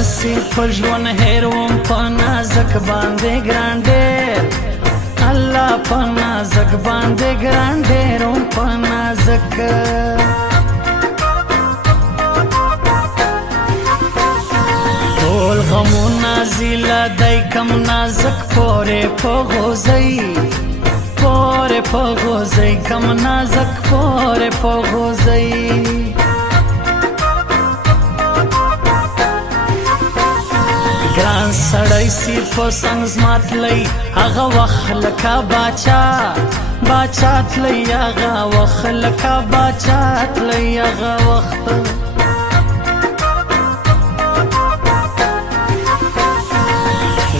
نصیب په ژوند هیر وم په نازک باندې ګران ډېر الله په نازک باندې ګران ډېر وم په نازک ټول غمونه زیله دی کم نازک پورې په غوځئ پورې په غوځئ کم نازک پورې په غوځئ ګران سړی سی په څنګ زما تللی هغه وخت لکه باچا باچا تللی هغه وخت لکه باچا تللی هغه وخت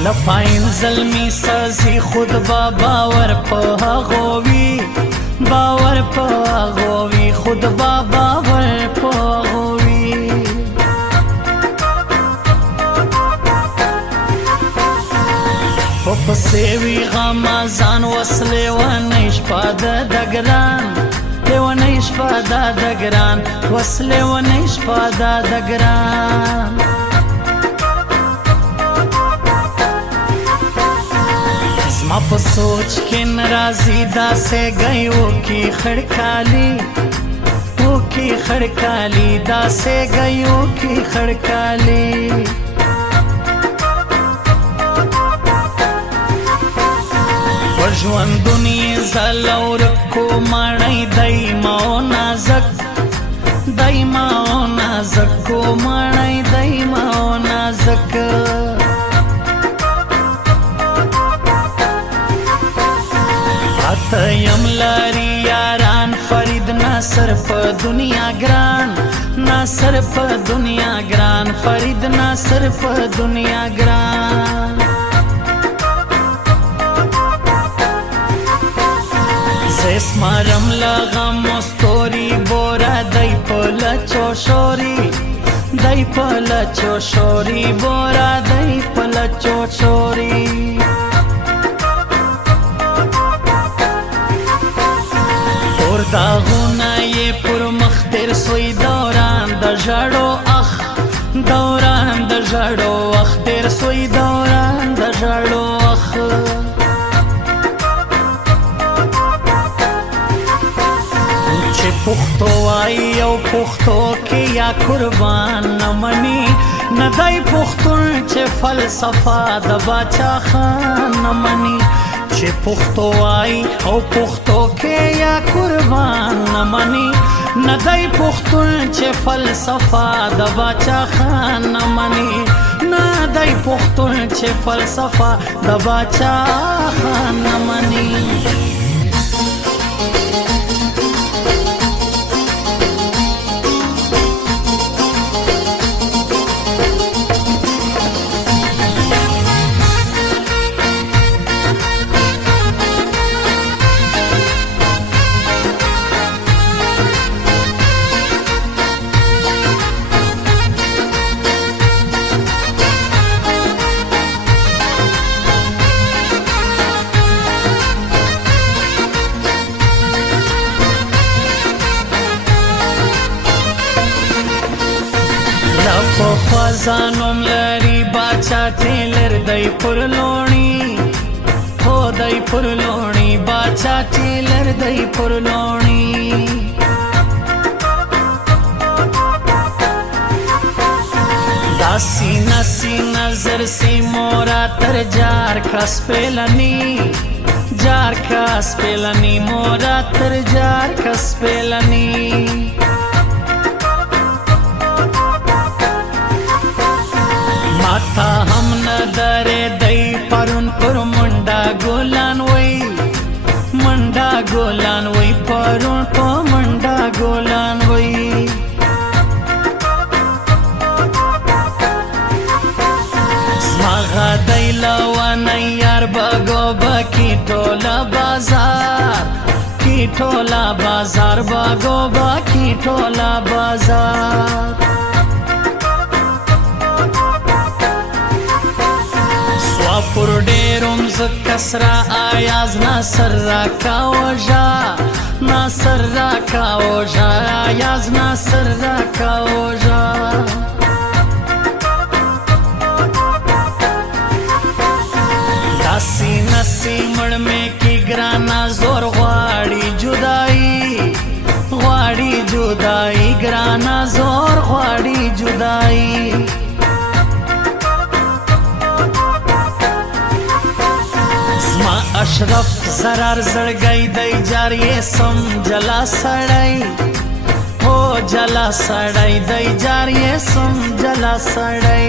لپاین زلمی سازی خود با باور په هغو وي باور په هغو وي خود با باور په هغو وي په پسې وي غمازان وسلې ونی شپه د ګران لیونی شپه د ګران وسلې ونی شپه د ګران زما په سوچ کې ناراضي داسې گئی وکي خړکالي وکي خړکالي داسې گئی وکي خړکالي ژوند دنیا زلور کو مړی دایما او نازک دایما او نازک کو مړی دایما او نازک اته یم لاری یاران فرید ناصر په دنیا ګران ناصر په دنیا ګران فرید ناصر په دنیا ګران اسمارم لغم مستوری بورا دای پلا چوشوری دای پلا چوشوری بورا دای پلا چوشوری اور داغونه یې پر مخ تیر سوی دوران د ژړو اخ دوران د ژړو اخ تیر سوی دوران د ژړو اخ پختو وای او پختو کې یا قربان نمني ندای پختون چې فلسفه د باچا خان نمني چې پختو وای او پختو کې یا قربان نمني ندای پختون چې فلسفه د باچا خان نمني ندای پختون چې فلسفه د باچا خان نمني په خوازانوم لري باچا ټیلر دی پر لوڼي هو دی پر لوڼي باچا ټیلر دی پر لوڼي داسي نسي نظر سی مورا تر جار کس پیلنی جار کس پیلنی مورا تر جار کس پیلنی ماتا هم نداره دی پرون پر منډا ګولان وای منډا ګولان وای پرون په منډا ګولان وای زما دی لوانه یار بګو بکی ټولا بازار کی ټولا بازار بګو بکی ټولا بازار پر ډیروم ز کسرا آیاز ناصر را کاوژا ناصر را کاوژا آیاز ناصر را کاوژا سی مړ مې کی ګرانا زور غواړي جدائی غواړي جدائی ګرانا زور غواړي جدائی زما اشرف زرار زړګی دی جاریې سم جلا سړی هو جلا سړی دی جاریې سم جلا سړی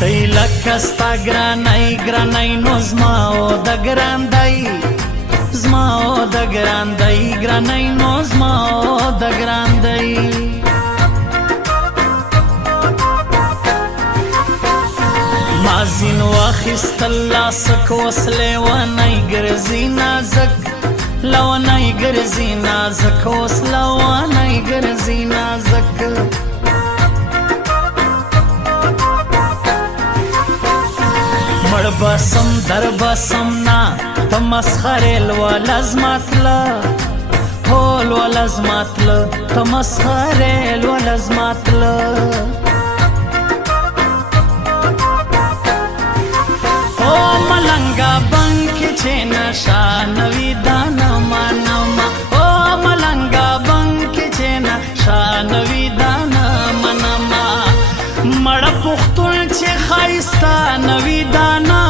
دی لکه ستا ګرانۍ ګرانۍ نو زما او د ګراندی زما او د ګراندی ګرانۍ نو زما او د ګراندی مازین واخیستل لاسک وسلې ونی ګرځي نازک لونی ګرځي نازک اوس لونی ګرځي نازک مړ بسم در بسم نا ته مسخرې لولزماتله هو لولزماتله ته مسخرې لولزماتله ملنگا بنک چه نشا نوی دانا منما او ملنگا بنک چه نشا نوی دانا منما مڑا پختون چه خایستا نوی دانا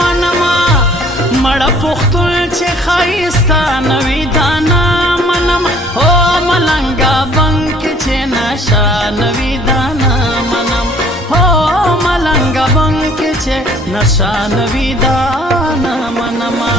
منما مڑا پختون چه خایستا نوی دانا منما او ملنگا بنک چه نشا نوی دانا منما او ملنگا بنک چه نشا نوی دانا منما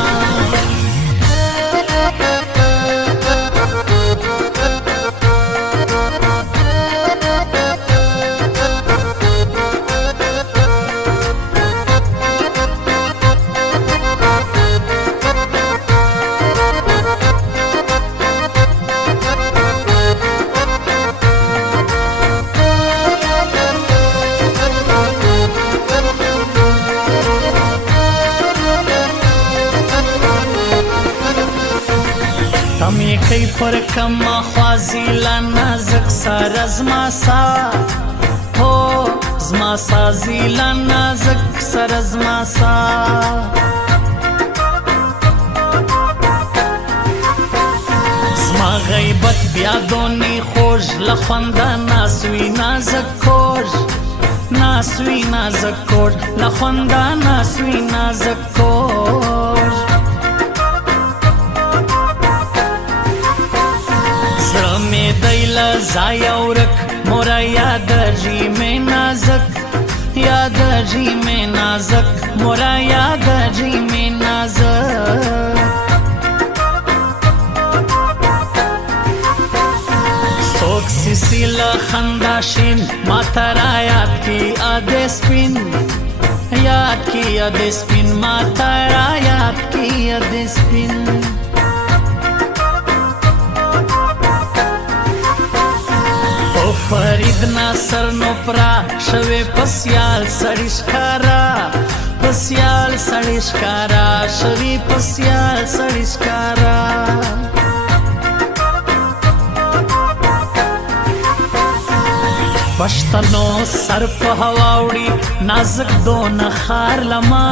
تمی کئی پر کم خوازی لنازک سر زما سا هو زما سا زیلا نازک سر زما سا زما غیبت بیادونی خوش لخونده ناسوی نازک کوش ناسوی نازک کوش لخونده ناسوی نازک کوش زرمی دیل زایا ورک مورا یاد جی میں نازک یاد جی میں نازک مورا یاد جی میں نازک سوک سیسی لخنداشین ماترا یاد کی آدے سپین یاد کی آدے سپین ماترا یاد کی آدے سپین فرید ناصر نو پرا شوی پسیال سړی ښکارا پسیال سړی ښکارا شوی پسیال سړی ښکارا پښتنو سر په هوا وړي نازک دونه خار لما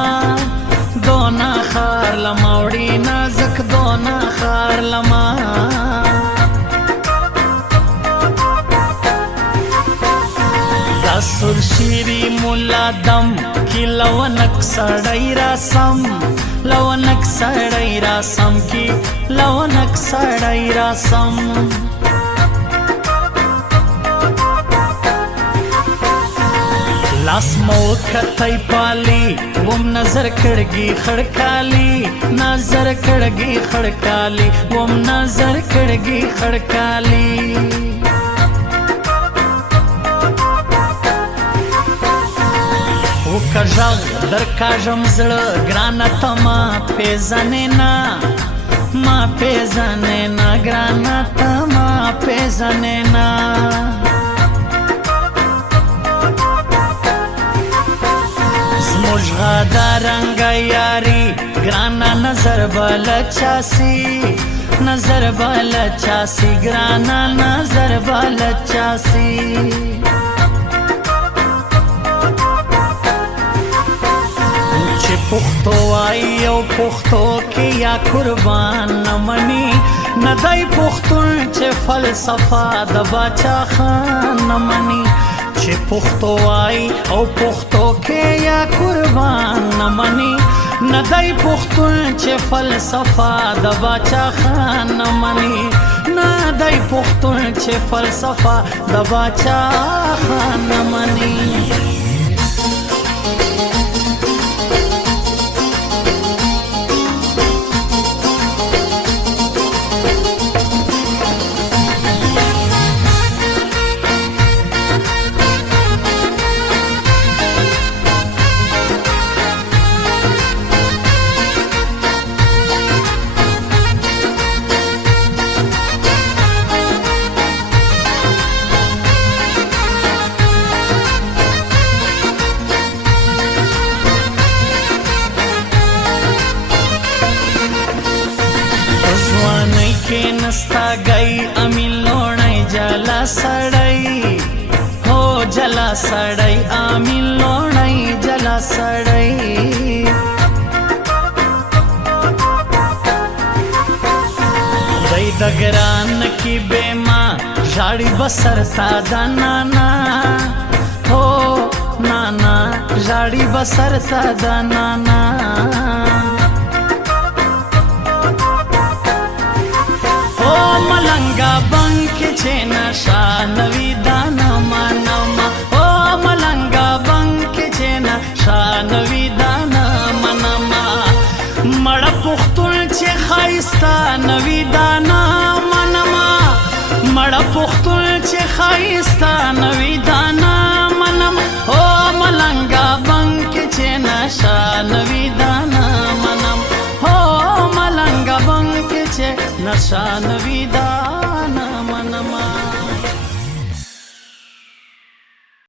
دونه خار لما وړي نازک دونه خار لما سر شیری مولا دم کی لونک سړی راسم لونک سړی راسم کی لونک سړی راسم لاس مو کتای پالی وم نظر کړګي خړکالی نظر کړګي خړکالی وم نظر کړګي خړکالی کژغ در کاژم زړه ګرانه ته ما پیژنې نه ما پیژنې نه ګرانه ته ما پیژنې نه زموږ غاده رنګه یاري ګرانه نظر بل چاسي نظر بل چاسي ګرانه نظر بل چاسي پښتو وای او پښتو کې یا قربان نمني ندای پښتون چې فلسفه د باچا خان نمني چې پښتو وای او پښتو کې یا قربان نمني ندای پښتون چې فلسفه د باچا خان نمني ندای پښتون چې فلسفه د باچا خان نمني नस्ता गई अमीन लोणई जला सड़ई हो जला सड़ई अमीन लोणई जला सड़ई दई दगरान की बेमा झाड़ी बसरता दा नाना हो नाना झाड़ी बसरता दा नाना मलंगा बंक छे नशा नवी दाना मनमा ओ मलंगा बंक छे नशा नवी दाना मनमा मड़ा पुख्तुल छे खाइस्ता नवी दाना मनमा मड़ा पुख्तुल छे खाइस्ता नवी दाना मनमा ओ मलंगा बंक छे नशा नवी दाना मनम हो मलंगा बंक छे नशा नवी दाना